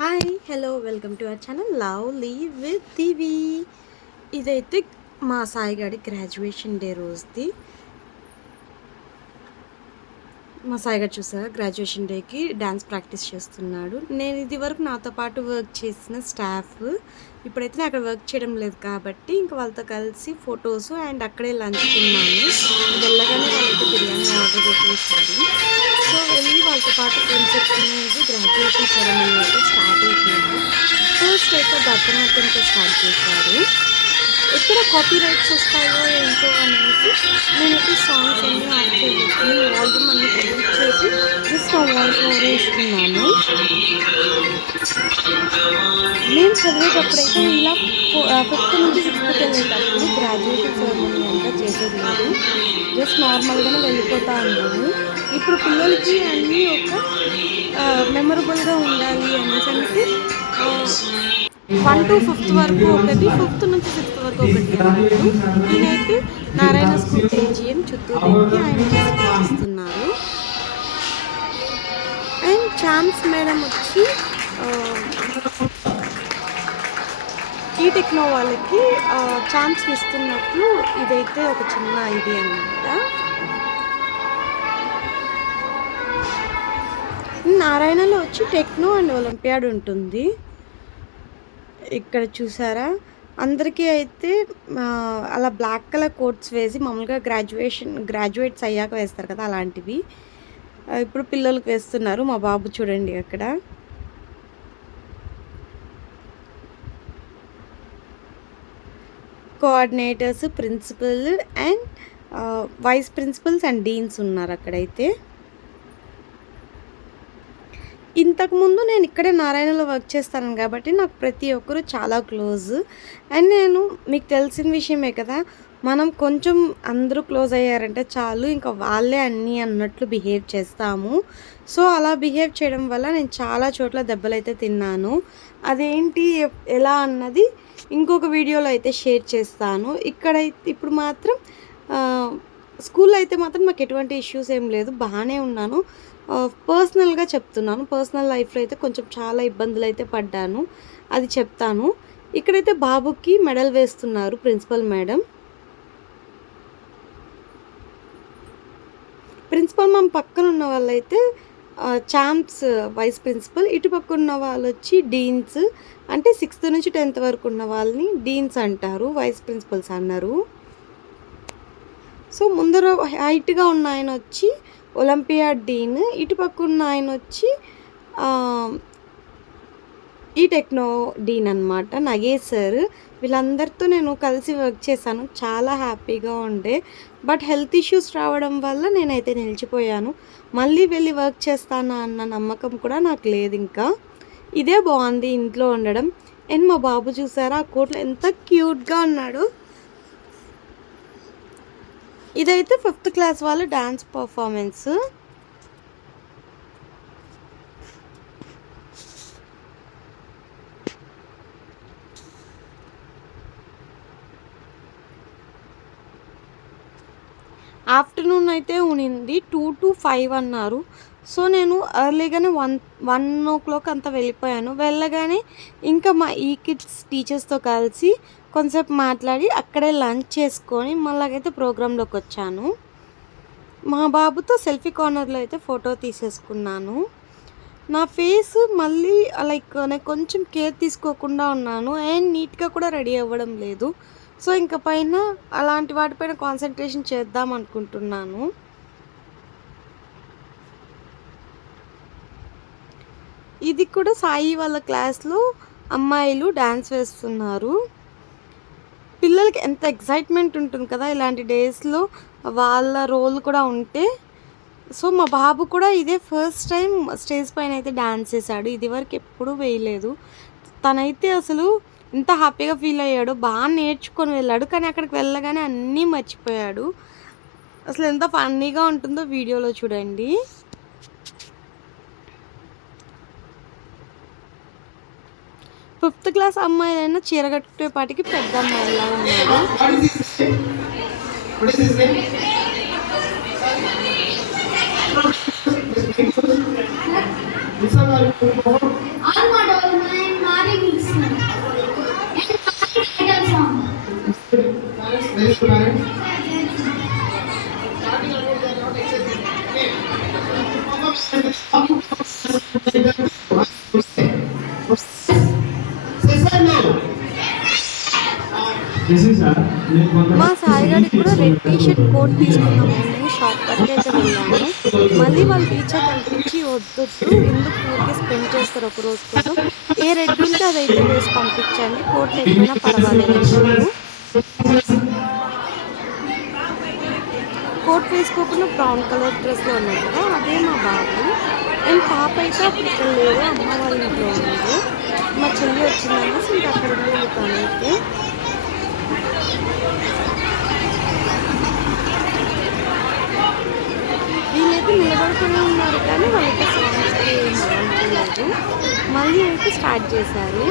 Hi hello welcome to our channel lovely with Divi. ఇదైతే మా సాయిగాడి graduation day రోజుది. మా సాయిగాడు చూసారా గ్రాడ్యుయేషన్ డేకి డ్యాన్స్ ప్రాక్టీస్ చేస్తున్నాడు. నేను ఇది వరకు నాతో పాటు వర్క్ చేసిన స్టాఫ్ ఇప్పుడైతే నేను అక్కడ వర్క్ చేయడం లేదు కాబట్టి ఇంకా వాళ్ళతో కలిసి ఫొటోస్ అండ్ అక్కడే లంచ్ తిన్నాను. వెళ్ళగానే వాళ్ళైతే బిర్యానీ ఆర్డర్ పెట్టేశారు. సో వెళ్ళి వాళ్ళతో పాటు ఫ్రెండ్స్ తినేసి గ్రాడ్యుయేషన్ సెరమనీ అయితే స్టార్ట్ అయిపోయింది. ఫస్ట్ అయితే భరతనాట్యంతో స్టార్ట్ చేశారు. ఎక్కడ కాపీ రైట్స్ వస్తాయో ఏంటో అనేసి నేనైతే సాంగ్స్ అన్నీ ఆఫ్ చేసేసి వాల్యూమ్ అన్ని డిలీట్ చేసి జస్ట్ నా వాయిస్ ఓవరే ఇస్తున్నాను. నేను చదివేటప్పుడైతే ఇలా ఫిఫ్త్ నుంచి సిక్స్త్కి వెళ్ళేటప్పుడు గ్రాడ్యుయేషన్ సెరమనీ అంతా చేసేది లేదు, జస్ట్ నార్మల్గానే వెళ్ళిపోతా ఉన్నాను. ఇప్పుడు పిల్లలకి అన్నీ ఒక మెమరబుల్గా ఉండాలి అనేసి అంటే 1 to 5th వరకు ఒకటి, 5th నుంచి 6th వరకు ఒకటి అన్నట్టు. నేనైతే నారాయణ స్కూల్ కేజీఎం చిత్తూరుకి ఆయన తీసుకొస్తున్నారు. అండ్ ఛాన్స్ మేడం వచ్చి ఈ టెక్నో వాళ్ళకి ఛాన్స్ ఇస్తున్నట్లు ఇదైతే ఒక చిన్న ఐడియా అన్నమాట. నారాయణలో వచ్చి టెక్నో అండ్ ఒలింపియాడ్ ఉంటుంది. ఇక్కడ చూసారా అందరికీ అయితే అలా బ్లాక్ కలర్ కోట్స్ వేసి మామూలుగా గ్రాడ్యుయేట్స్ అయ్యాక వేస్తారు కదా అలాంటివి ఇప్పుడు పిల్లలకు వేస్తున్నారు. మా బాబు చూడండి అక్కడ. Coordinators, principal and vice principals and deans ఉన్నారు అక్కడైతే. ఇంతకుముందు నేను ఇక్కడే నారాయణలో వర్క్ చేస్తాను కాబట్టి నాకు ప్రతి ఒక్కరు చాలా క్లోజ్. అండ్ నేను మీకు తెలిసిన విషయమే కదా, మనం కొంచెం అందరూ క్లోజ్ అయ్యారంటే చాలు ఇంకా వాళ్ళే అన్నీ అన్నట్లు బిహేవ్ చేస్తాము. సో అలా బిహేవ్ చేయడం వల్ల నేను చాలా చోట్ల దెబ్బలైతే తిన్నాను. అదేంటి ఎలా అన్నది ఇంకొక వీడియోలో అయితే షేర్ చేస్తాను. ఇక్కడైతే ఇప్పుడు మాత్రం స్కూల్లో అయితే మాత్రం నాకు ఎటువంటి ఇష్యూస్ ఏం లేదు, బాగానే ఉన్నాను. పర్సనల్గా చెప్తున్నాను, పర్సనల్ లైఫ్లో అయితే కొంచెం చాలా ఇబ్బందులు అయితే పడ్డాను, అది చెప్తాను. ఇక్కడైతే బాబుకి మెడల్ వేస్తున్నారు ప్రిన్సిపల్ మేడం. ప్రిన్సిపల్ మ్యామ్ పక్కన ఉన్న వాళ్ళైతే ఛాంప్స్ వైస్ ప్రిన్సిపల్, ఇటు పక్క ఉన్న వాళ్ళు వచ్చి డీన్స్, అంటే 6th నుంచి 10th వరకు ఉన్న వాళ్ళని డీన్స్ అంటారు, వైస్ ప్రిన్సిపల్స్ అన్నారు. సో ముందర హైట్గా ఉన్న ఆయన వచ్చి ఒలింపియాడ్ డీన్, ఇటుపక్క ఉన్న ఆయన వచ్చి ఈ టెక్నో డీన్ అనమాట, నగేష్ సార్. వీళ్ళందరితో నేను కలిసి వర్క్ చేశాను, చాలా హ్యాపీగా ఉండే. బట్ హెల్త్ ఇష్యూస్ రావడం వల్ల నేనైతే నిలిచిపోయాను. మళ్ళీ వెళ్ళి వర్క్ చేస్తానా అన్న నమ్మకం కూడా నాకు లేదు. ఇంకా ఇదే బాగుంది ఇంట్లో ఉండడం. అండ్ మా బాబు చూసారా ఆ కోట్లో ఎంత క్యూట్గా ఉన్నాడు. ఇదైతే 5th క్లాస్ వాళ్ళ డాన్స్ పర్ఫార్మెన్స్. ఆఫ్టర్నూన్ అయితే ఉనింది 2 to 5 అన్నారు. సో నేను ఎర్లీగానే 1 o'clock అంతా వెళ్ళిపోయాను. వెళ్ళగానే ఇంకా మా ఈ కిడ్స్ టీచర్స్తో కలిసి కొంచెంసేపు మాట్లాడి అక్కడే లంచ్ చేసుకొని మళ్ళాగైతే ప్రోగ్రాంలోకి వచ్చాను. మా బాబుతో సెల్ఫీ కార్నర్లో అయితే ఫోటో తీసేసుకున్నాను. నా ఫేస్ మళ్ళీ లైక్ నేను కొంచెం కేర్ తీసుకోకుండా ఉన్నాను అండ్ నీట్గా కూడా రెడీ అవ్వడం లేదు. సో ఇంకా పైన అలాంటి వాటిపైన కాన్సన్ట్రేషన్ చేద్దాం అనుకుంటున్నాను. ఇది కూడా సాయి వాళ్ళ క్లాస్లో అమ్మాయిలు డ్యాన్స్ వేస్తున్నారు. పిల్లలకి ఎంత ఎక్సైట్మెంట్ ఉంటుంది కదా ఇలాంటి డేస్లో వాళ్ళ రోల్ కూడా ఉంటే. సో మా బాబు కూడా ఇదే ఫస్ట్ టైం స్టేజ్ పైన అయితే డ్యాన్స్ చేశాడు, ఇది వరకు ఎప్పుడూ వేయలేదు. తనైతే అసలు ఎంత హ్యాపీగా ఫీల్ అయ్యాడు, బాగా నేర్చుకొని వెళ్ళాడు. కానీ అక్కడికి వెళ్ళగానే అన్నీ మర్చిపోయాడు. అసలు ఎంత ఫన్నీగా ఉంటుందో వీడియోలో చూడండి. ఫిఫ్త్ క్లాస్ అమ్మాయిలైనా చీర కట్టుకునేపాటికి పెద్ద అమ్మాయిలా ఉన్నారు. మా సాయిగాడికి కూడా రెడ్ టీ షర్ట్ కోట్ తీసుకుందామని షాప్ వరకు అయితే వెళ్ళాను. మళ్ళీ వాళ్ళ టీచర్ కనిపించి వద్దొద్దు ఎందుకు ఊరికే స్పెండ్ చేస్తారు ఒక రోజు కోసం. ఏ రెడ్ ఉంటే అదైతే వేసి పంపించండి. కోట్ లేకపోయినా పర్వాలేదన్నారు. కోట్ వేసుకోకుండా బ్రౌన్ కలర్ డ్రెస్‌లో ఉన్నాడు కదా! అదే మా బాబు. అండ్ పాప అయితే అప్పుడు ఇక్కడ లేదు. అమ్మ వాళ్ళ ఇంట్లో ఉంది. మా చెల్లి వచ్చిందనేసి ఇంక అక్కడ ఉంది తనైతే. వీళ్ళైతే నిలబడుతూనే ఉన్నారు కానీ వాళ్ళైతే సాంగ్స్‌కి ఏం రావట్లేదు. మళ్ళీ అయితే స్టార్ట్ చేశారు.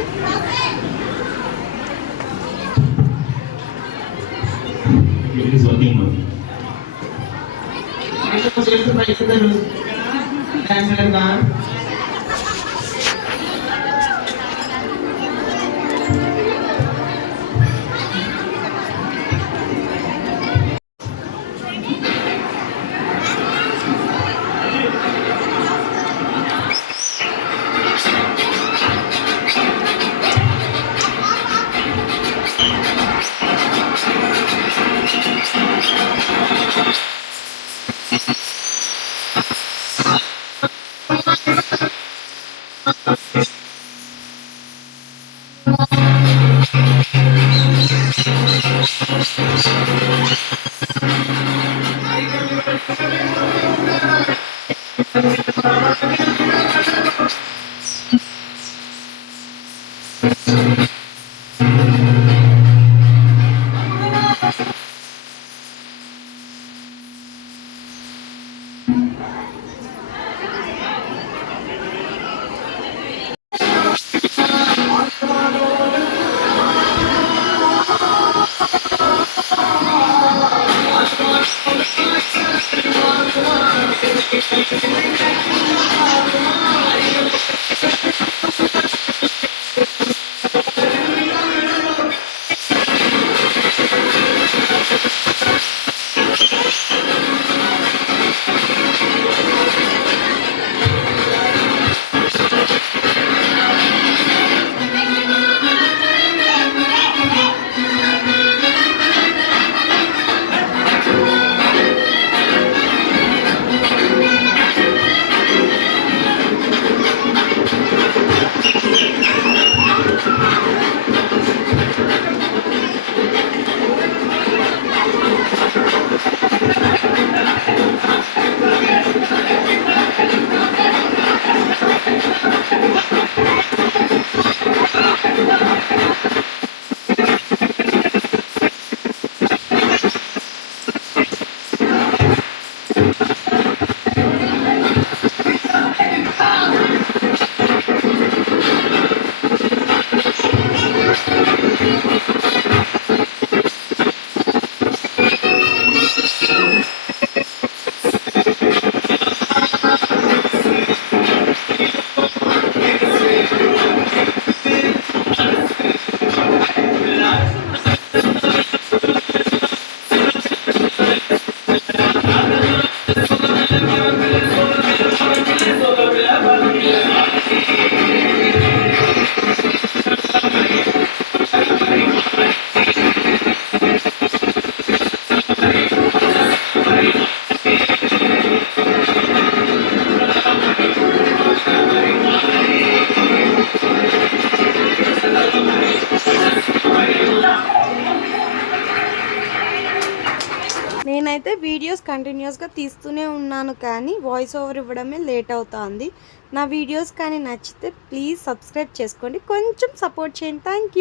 నేనైతే వీడియోస్ కంటిన్యూస్‌గా తీస్తూనే ఉన్నాను కానీ వాయిస్ ఓవర్ ఇవ్వడమే లేట్ అవుతాంది. నా వీడియోస్ కానీ నచ్చితే ప్లీజ్ సబ్స్క్రైబ్ చేసుకోండి. కొంచెం సపోర్ట్ చేయండి. Thank you.